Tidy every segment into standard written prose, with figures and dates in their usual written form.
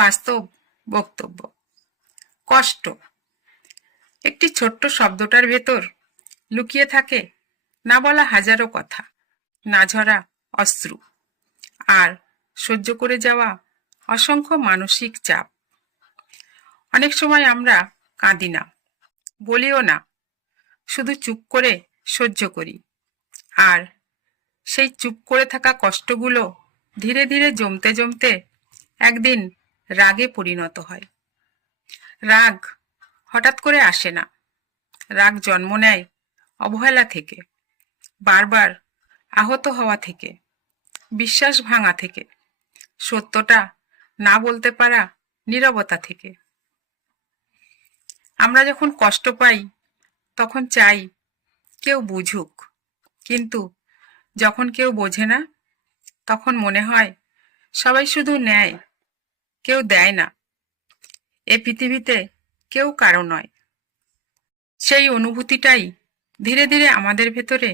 বাস্তব বক্তব্য। কষ্ট একটি ছোট্ট শব্দটার ভেতর লুকিয়ে থাকে না বলা হাজারো কথা, না ঝরা অশ্রু, আর সহ্য করে যাওয়া অসংখ্য মানসিক চাপ। অনেক সময় আমরা কাঁদি না, বলিও না, শুধু চুপ করে সহ্য করি। আর সেই চুপ করে থাকা কষ্টগুলো ধীরে ধীরে জমতে জমতে একদিন রাগে পরিণত হয়। রাগ হঠাৎ করে আসে না, রাগ জন্ম নেয় অবহেলা থেকে, বারবার আহত হওয়া থেকে, বিশ্বাস ভাঙা থেকে, সত্যটা না বলতে পারা নীরবতা থেকে। আমরা যখন কষ্ট পাই তখন চাই কেউ বুঝুক, কিন্তু যখন কেউ বোঝে না তখন মনে হয় সবাই শুধু নেয়, কেউ দেয় না। এ পৃথিবীতে কেউ কারো নয়। সেই অনুভূতিটাই ধীরে ধীরে আমাদের ভেতরে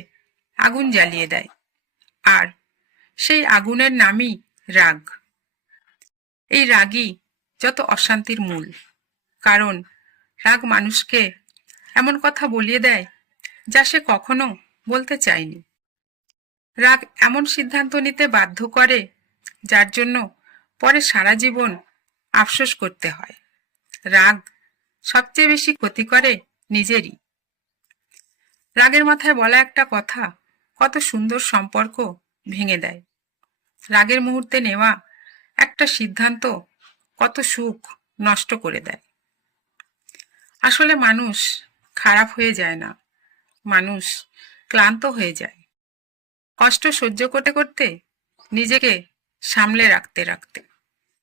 আগুন জ্বালিয়ে দেয়, আর সেই আগুনের নামই রাগ। এই রাগই যত অশান্তির মূল, কারণ রাগ মানুষকে এমন কথা বলিয়ে দেয় যা সে কখনো বলতে চায়নি। রাগ এমন সিদ্ধান্ত নিতে বাধ্য করে যার জন্য পরে সারা জীবন আফসোস করতে হয়। রাগ সবচেয়ে বেশি ক্ষতি করে নিজেরই। রাগের মাথায় বলা একটা কথা কত সুন্দর সম্পর্ক ভেঙে দেয়। রাগের মুহূর্তে নেওয়া একটা সিদ্ধান্ত কত সুখ নষ্ট করে দেয়। আসলে মানুষ খারাপ হয়ে যায় না, মানুষ ক্লান্ত হয়ে যায়, কষ্ট সহ্য করতে করতে, নিজেকে সামলে রাখতে রাখতে।